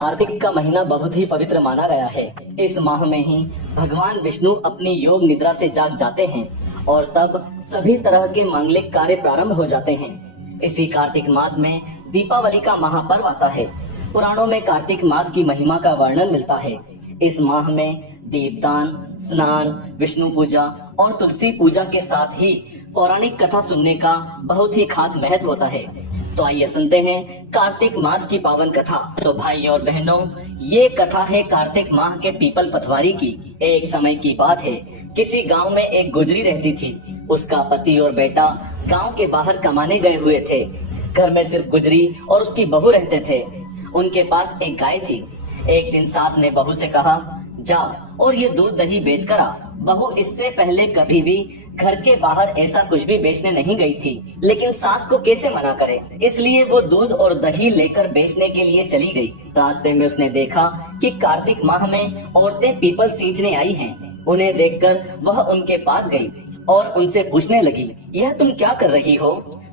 कार्तिक का महीना बहुत ही पवित्र माना गया है। इस माह में ही भगवान विष्णु अपनी योग निद्रा से जाग जाते हैं और तब सभी तरह के मांगलिक कार्य प्रारंभ हो जाते हैं। इसी कार्तिक मास में दीपावली का महापर्व आता है। पुराणों में कार्तिक मास की महिमा का वर्णन मिलता है। इस माह में दीपदान, स्नान, विष्णु पूजा और तुलसी पूजा के साथ ही पौराणिक कथा सुनने का बहुत ही खास महत्व होता है। तो आइए सुनते हैं कार्तिक मास की पावन कथा। तो भाई और बहनों, ये कथा है कार्तिक माह के पीपल पथवारी की। एक समय की बात है, किसी गांव में एक गुजरी रहती थी। उसका पति और बेटा गांव के बाहर कमाने गए हुए थे। घर में सिर्फ गुजरी और उसकी बहू रहते थे। उनके पास एक गाय थी। एक दिन सास ने बहू से कहा, जा और ये दूध दही बेच कर आ। बहू इससे पहले कभी भी घर के बाहर ऐसा कुछ भी बेचने नहीं गई थी, लेकिन सास को कैसे मना करे, इसलिए वो दूध और दही लेकर बेचने के लिए चली गई। रास्ते में उसने देखा कि कार्तिक माह में औरतें पीपल सींचने आई हैं। उन्हें देखकर वह उनके पास गई और उनसे पूछने लगी, यह तुम क्या कर रही हो?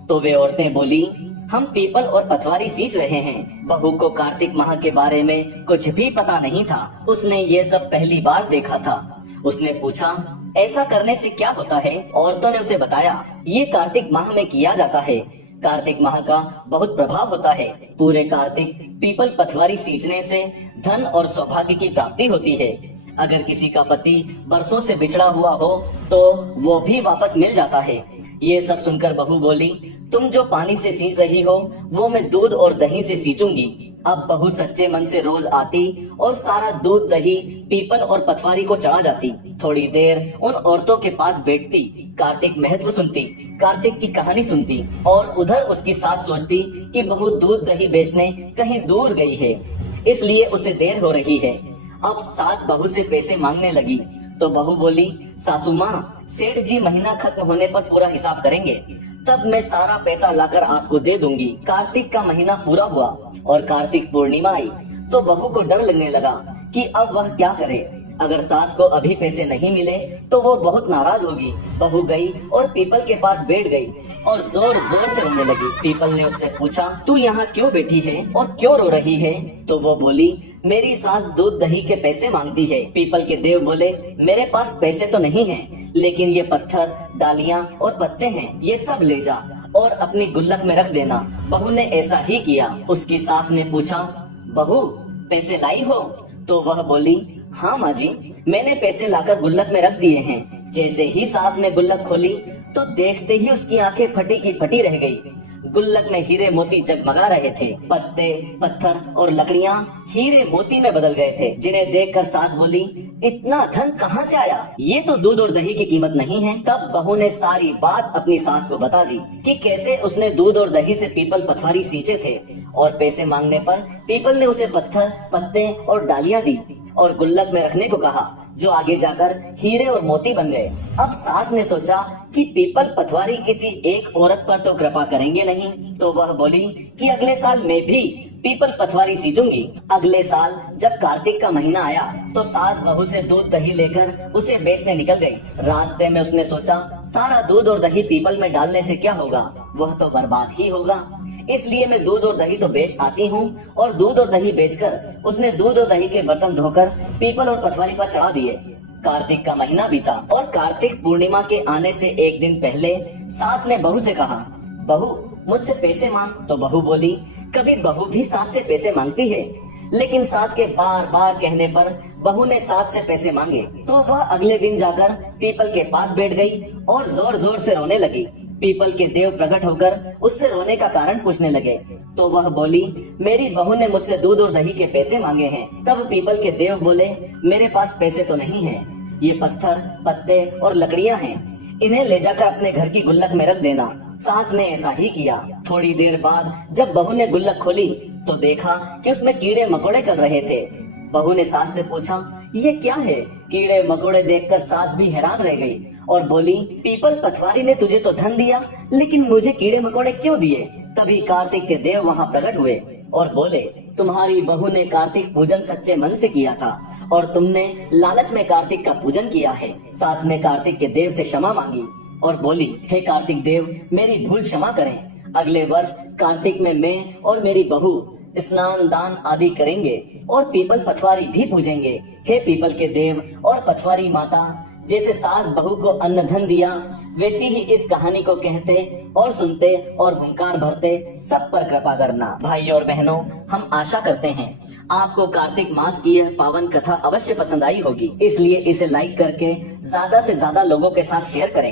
तो वे औरतें बोली, हम पीपल और पथवारी सींच रहे हैं। बहू को कार्तिक माह के बारे में कुछ भी पता नहीं था। उसने ये सब पहली बार देखा था। उसने पूछा, ऐसा करने से क्या होता है? औरतों ने उसे बताया, ये कार्तिक माह में किया जाता है। कार्तिक माह का बहुत प्रभाव होता है। पूरे कार्तिक पीपल पथवारी सींचने से धन और सौभाग्य की प्राप्ति होती है। अगर किसी का पति बरसों से बिछड़ा हुआ हो तो वो भी वापस मिल जाता है। ये सब सुनकर बहू बोली, तुम जो पानी से सींच रही हो वो मैं दूध और दही से सींचूंगी। अब बहू सच्चे मन से रोज आती और सारा दूध दही पीपल और पथवारी को चढ़ा जाती। थोड़ी देर उन औरतों के पास बैठती, कार्तिक महत्व सुनती, कार्तिक की कहानी सुनती और उधर उसकी सास सोचती कि बहू दूध दही बेचने कहीं दूर गई है, इसलिए उसे देर हो रही है। अब सास बहू से पैसे मांगने लगी तो बहू बोली, सासू माँ, सेठ जी महीना खत्म होने पर पूरा हिसाब करेंगे, तब मैं सारा पैसा लाकर आपको दे दूंगी। कार्तिक का महीना पूरा हुआ और कार्तिक पूर्णिमा आई तो बहू को डर लगने लगा कि अब वह क्या करे। अगर सास को अभी पैसे नहीं मिले तो वो बहुत नाराज होगी। बहू गई और पीपल के पास बैठ गई और जोर जोर से रोने लगी। पीपल ने उससे पूछा, तू यहाँ क्यों बैठी है और क्यों रो रही है? तो वो बोली, मेरी सास दूध दही के पैसे मांगती है। पीपल के देव बोले, मेरे पास पैसे तो नहीं हैं, लेकिन ये पत्थर, डालियाँ और पत्ते हैं, ये सब ले जा और अपनी गुल्लक में रख देना। बहू ने ऐसा ही किया। उसकी सास ने पूछा, बहू पैसे लाई हो? तो वह बोली, हाँ माँ जी, मैंने पैसे लाकर गुल्लक में रख दिए हैं। जैसे ही सास ने गुल्लक खोली तो देखते ही उसकी आंखें फटी की फटी रह गई। गुल्लक में हीरे मोती जगमगा रहे थे। पत्ते, पत्थर और लकड़ियाँ हीरे मोती में बदल गए थे, जिन्हें देखकर सास बोली, इतना धन कहाँ से आया? ये तो दूध और दही की कीमत नहीं है। तब बहू ने सारी बात अपनी सास को बता दी कि कैसे उसने दूध और दही से पीपल पथवारी सींचे थे और पैसे मांगने पर पीपल ने उसे पत्थर, पत्ते और डालियाँ दी और गुल्लक में रखने को कहा, जो आगे जाकर हीरे और मोती बन गए। अब सास ने सोचा कि पीपल पथवारी किसी एक औरत पर तो कृपा करेंगे नहीं, तो वह बोली कि अगले साल मैं भी पीपल पथवारी सींचूंगी। अगले साल जब कार्तिक का महीना आया तो सास बहू से दूध दही लेकर उसे बेचने निकल गई। रास्ते में उसने सोचा, सारा दूध और दही पीपल में डालने से क्या होगा, वह तो बर्बाद ही होगा, इसलिए मैं दूध और दही तो बेच आती हूँ। और दूध और दही बेचकर उसने दूध और दही के बर्तन धोकर पीपल और पथवारी पर चढ़ा दिए। कार्तिक का महीना बीता और कार्तिक पूर्णिमा के आने से एक दिन पहले सास ने बहू से कहा, बहू मुझसे पैसे मांग। तो बहू बोली, कभी बहू भी सास से पैसे मांगती है? लेकिन सास के बार बार कहने पर बहू ने सास से पैसे मांगे तो वह अगले दिन जाकर पीपल के पास बैठ गई और जोर जोर से रोने लगी। पीपल के देव प्रकट होकर उससे रोने का कारण पूछने लगे तो वह बोली, मेरी बहू ने मुझसे दूध और दही के पैसे मांगे हैं। तब पीपल के देव बोले, मेरे पास पैसे तो नहीं हैं, ये पत्थर, पत्ते और लकड़ियां हैं, इन्हें ले जाकर अपने घर की गुल्लक में रख देना। सास ने ऐसा ही किया। थोड़ी देर बाद जब बहू ने गुल्लक खोली तो देखा कि उसमें कीड़े मकोड़े चल रहे थे। बहू ने सास से पूछा, ये क्या है? कीड़े मकोड़े देखकर सास भी हैरान रह गई और बोली, पीपल पथवारी ने तुझे तो धन दिया, लेकिन मुझे कीड़े मकोड़े क्यों दिए? तभी कार्तिक के देव वहाँ प्रकट हुए और बोले, तुम्हारी बहू ने कार्तिक पूजन सच्चे मन से किया था और तुमने लालच में कार्तिक का पूजन किया है। सास ने कार्तिक के देव से क्षमा मांगी और बोली, हे कार्तिक देव, मेरी भूल क्षमा करें। अगले वर्ष कार्तिक में मैं और मेरी बहू स्नान दान आदि करेंगे और पीपल पटवारी भी पूजेंगे। हे पीपल के देव और पटवारी माता, जैसे सास बहू को अन्न धन दिया, वैसी ही इस कहानी को कहते और सुनते और हुंकार भरते सब पर कृपा करना। भाई और बहनों, हम आशा करते हैं आपको कार्तिक मास की यह पावन कथा अवश्य पसंद आई होगी, इसलिए इसे लाइक करके ज्यादा से ज्यादा लोगों के साथ शेयर करें।